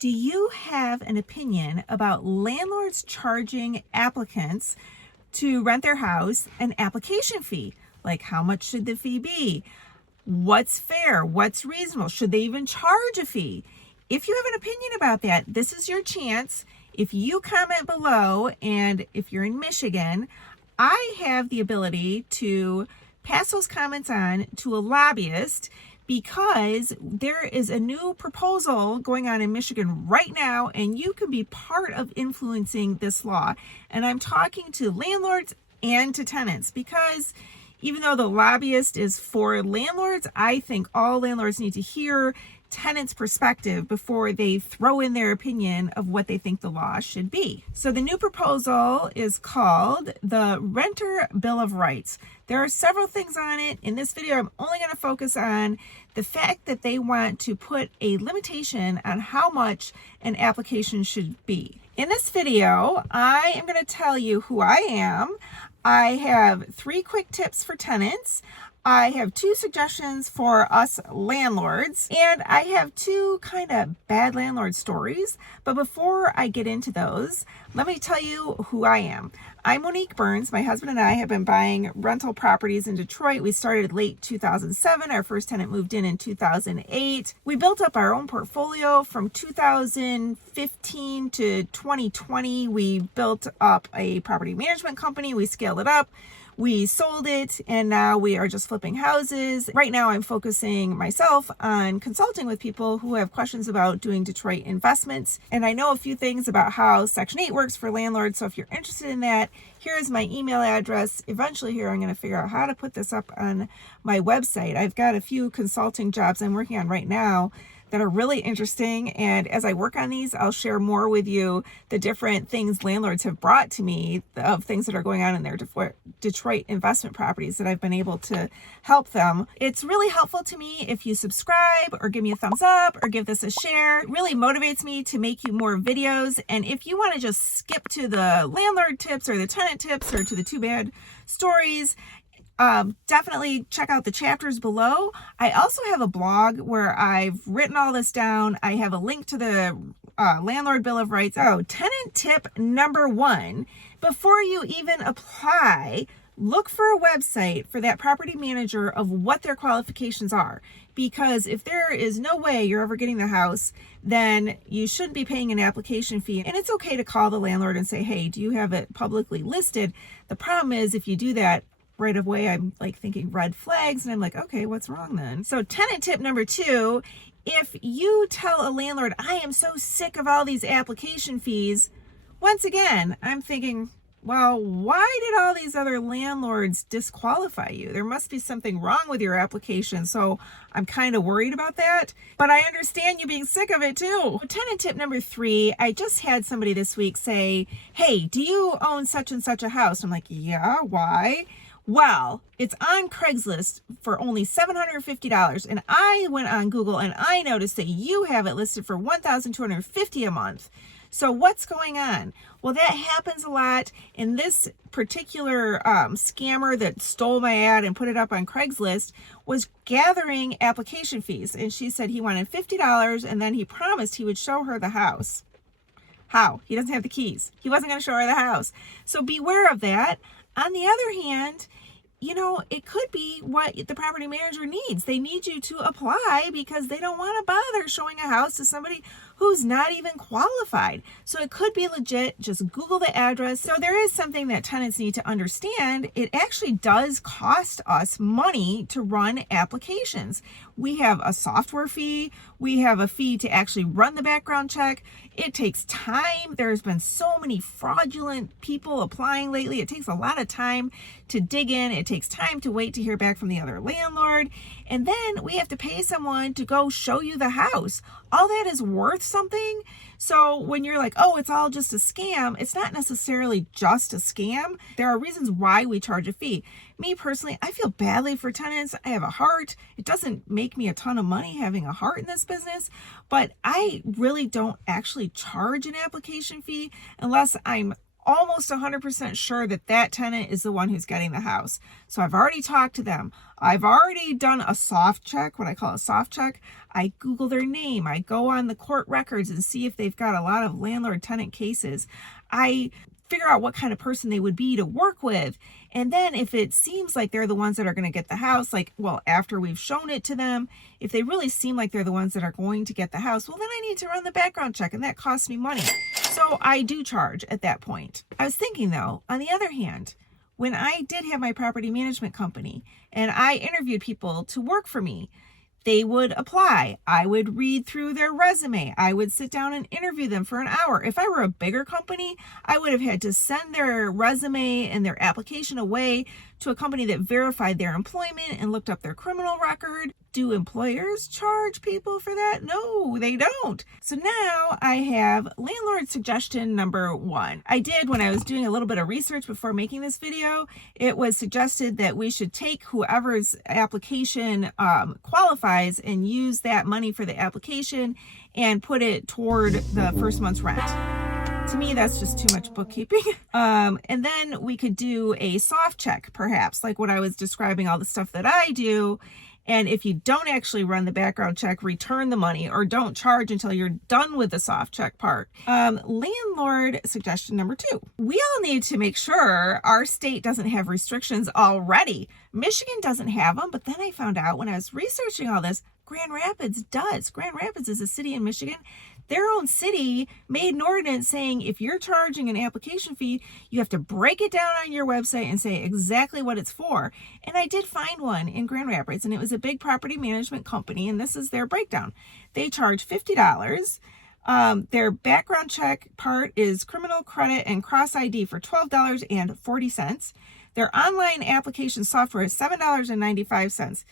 Do you have an opinion about landlords charging applicants to rent their house an application fee? Like, how much should the fee be? What's fair? What's reasonable? Should they even charge a fee? If you have an opinion about that, this is your chance. If you comment below, and if you're in Michigan, I have the ability to pass those comments on to a lobbyist, because there is a new proposal going on in Michigan right now, and you can be part of influencing this law. And I'm talking to landlords and to tenants, because even though the lobbyist is for landlords, I think all landlords need to hear tenants' perspective before they throw in their opinion of what they think the law should be. So the new proposal is called the Renter Bill of Rights. There are several things on it. In this video, I'm only going to focus on the fact that they want to put a limitation on how much an application should be. In this video, I am going to tell you who I am. I have 3 quick tips for tenants. I have 2 suggestions for us landlords, and I have 2 kind of bad landlord stories. But before I get into those, let me tell you who I am. I'm Monique Burns. My husband and I have been buying rental properties in Detroit. We started late 2007. Our first tenant moved in 2008. We built up our own portfolio from 2015 to 2020. We built up a property management company. We scaled it up. We sold it, and now we are just flipping houses. Right now, I'm focusing myself on consulting with people who have questions about doing Detroit investments. And I know a few things about how Section 8 works for landlords. So if you're interested in that, here's my email address. Eventually here, I'm going to figure out how to put this up on my website. I've got a few consulting jobs I'm working on right now that are really interesting. And as I work on these, I'll share more with you the different things landlords have brought to me of things that are going on in their Detroit investment properties that I've been able to help them. It's really helpful to me if you subscribe or give me a thumbs up or give this a share. It really motivates me to make you more videos. And if you want to just skip to the landlord tips or the tenant tips or to the 2 bad stories, definitely check out the chapters below. I also have a blog where I've written all this down. I have a link to the Landlord Bill of Rights. Oh, tenant tip number 1. Before you even apply, look for a website for that property manager of what their qualifications are. Because if there is no way you're ever getting the house, then you shouldn't be paying an application fee. And it's okay to call the landlord and say, hey, do you have it publicly listed? The problem is if you do that, right away, I'm like thinking red flags, and I'm like, okay, what's wrong then? So tenant tip number 2, if you tell a landlord, I am so sick of all these application fees, once again, I'm thinking, well, why did all these other landlords disqualify you? There must be something wrong with your application. So I'm kind of worried about that, but I understand you being sick of it too. Tenant tip number 3, I just had somebody this week say, hey, do you own such and such a house? I'm like, yeah, why? Well, it's on Craigslist for only $750, and I went on Google and I noticed that you have it listed for $1,250 a month. So what's going on? Well, that happens a lot. And this particular scammer that stole my ad and put it up on Craigslist was gathering application fees. And she said he wanted $50, and then he promised he would show her the house. How? He doesn't have the keys. He wasn't going to show her the house. So beware of that. On the other hand, you know, it could be what the property manager needs. They need you to apply because they don't want to bother showing a house to somebody who's not even qualified. So it could be legit. Just Google the address. So there is something that tenants need to understand. It actually does cost us money to run applications. We have a software fee. We have a fee to actually run the background check. It takes time. There's been so many fraudulent people applying lately. It takes a lot of time to dig in. It takes time to wait to hear back from the other landlord. And then we have to pay someone to go show you the house. All that is worth something. So when you're like, oh, it's all just a scam, it's not necessarily just a scam. There are reasons why we charge a fee. Me personally, I feel badly for tenants. I have a heart. It doesn't make me a ton of money having a heart in this business, but I really don't actually charge an application fee unless I'm almost 100% sure that that tenant is the one who's getting the house. So I've already talked to them. I've already done a soft check, what I call a soft check. I Google their name. I go on the court records and see if they've got a lot of landlord tenant cases. I figure out what kind of person they would be to work with. And then if it seems like they're the ones that are going to get the house, like, well, after we've shown it to them, if they really seem like they're the ones that are going to get the house, well, then I need to run the background check, and that costs me money. So I do charge at that point. I was thinking though, on the other hand, when I did have my property management company and I interviewed people to work for me, they would apply. I would read through their resume. I would sit down and interview them for an hour. If I were a bigger company, I would have had to send their resume and their application away to a company that verified their employment and looked up their criminal record. Do employers charge people for that? No, they don't. So now I have landlord suggestion number 1. I did, when I was doing a little bit of research before making this video, it was suggested that we should take whoever's application qualifies and use that money for the application and put it toward the first month's rent. To me, that's just too much bookkeeping. And then we could do a soft check, perhaps, like what I was describing, all the stuff that I do. And if you don't actually run the background check, return the money or don't charge until you're done with the soft check part. Landlord suggestion number 2. We all need to make sure our state doesn't have restrictions already. Michigan doesn't have them, but then I found out when I was researching all this, Grand Rapids does. Grand Rapids is a city in Michigan. Their own city made an ordinance saying if you're charging an application fee, you have to break it down on your website and say exactly what it's for. And I did find one in Grand Rapids, and it was a big property management company, and this is their breakdown. They charge $50. Their background check part is criminal, credit, and cross ID for $12.40. Their online application software is $7.95.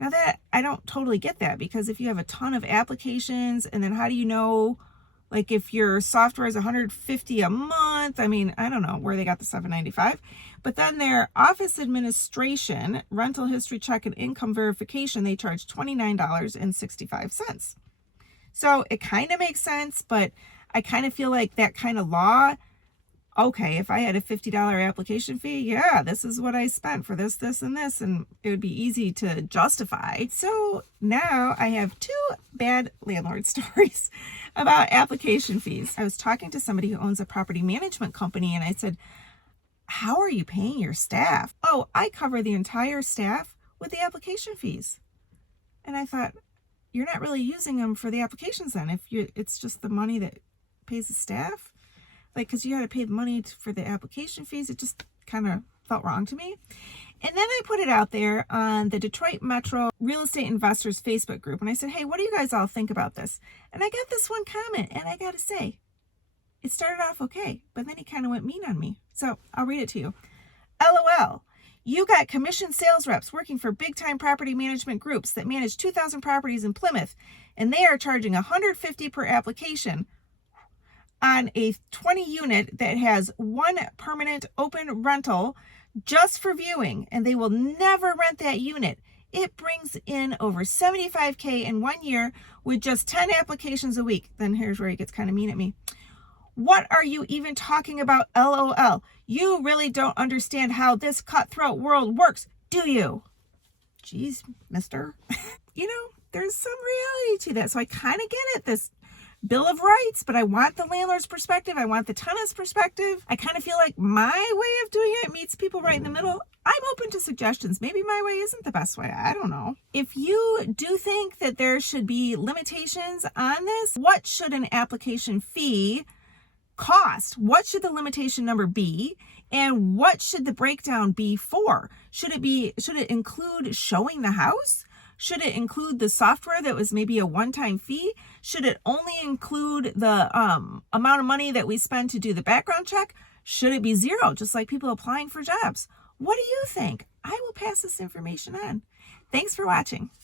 Now that, I don't totally get that, because if you have a ton of applications, and then how do you know, like, if your software is $150 a month? I mean, I don't know where they got the $7.95. But then their office administration, rental history check, and income verification, they charge $29.65. So it kind of makes sense, but I kind of feel like that kind of law, okay, if I had a $50 application fee, yeah, this is what I spent for this, this, and this, and it would be easy to justify. So now I have 2 bad landlord stories about application fees. I was talking to somebody who owns a property management company, and I said, how are you paying your staff? Oh, I cover the entire staff with the application fees. And I thought, you're not really using them for the applications then, if it's just the money that pays the staff. Like, because you got to pay the money for the application fees. It just kind of felt wrong to me. And then I put it out there on the Detroit Metro Real Estate Investors Facebook group. And I said, hey, what do you guys all think about this? And I got this one comment, and I got to say, it started off okay, but then he kind of went mean on me. So I'll read it to you. LOL. You got commission sales reps working for big-time property management groups that manage 2,000 properties in Plymouth, and they are charging $150 per application on a 20 unit that has 1 permanent open rental just for viewing, and they will never rent that unit. It brings in over $75K in 1 year with just 10 applications a week. Then here's where he gets kind of mean at me. What are you even talking about, LOL? You really don't understand how this cutthroat world works, do you? Geez, mister. You know, there's some reality to that. So I kind of get it, this Bill of Rights, but I want the landlord's perspective. I want the tenant's perspective. I kind of feel like my way of doing it meets people right in the middle. I'm open to suggestions. Maybe my way isn't the best way. I don't know. If you do think that there should be limitations on this, what should an application fee cost? What should the limitation number be? And what should the breakdown be for? Should it include showing the house? Should it include the software that was maybe a one-time fee? Should it only include the amount of money that we spend to do the background check? Should it be zero, just like people applying for jobs? What do you think? I will pass this information on. Thanks for watching.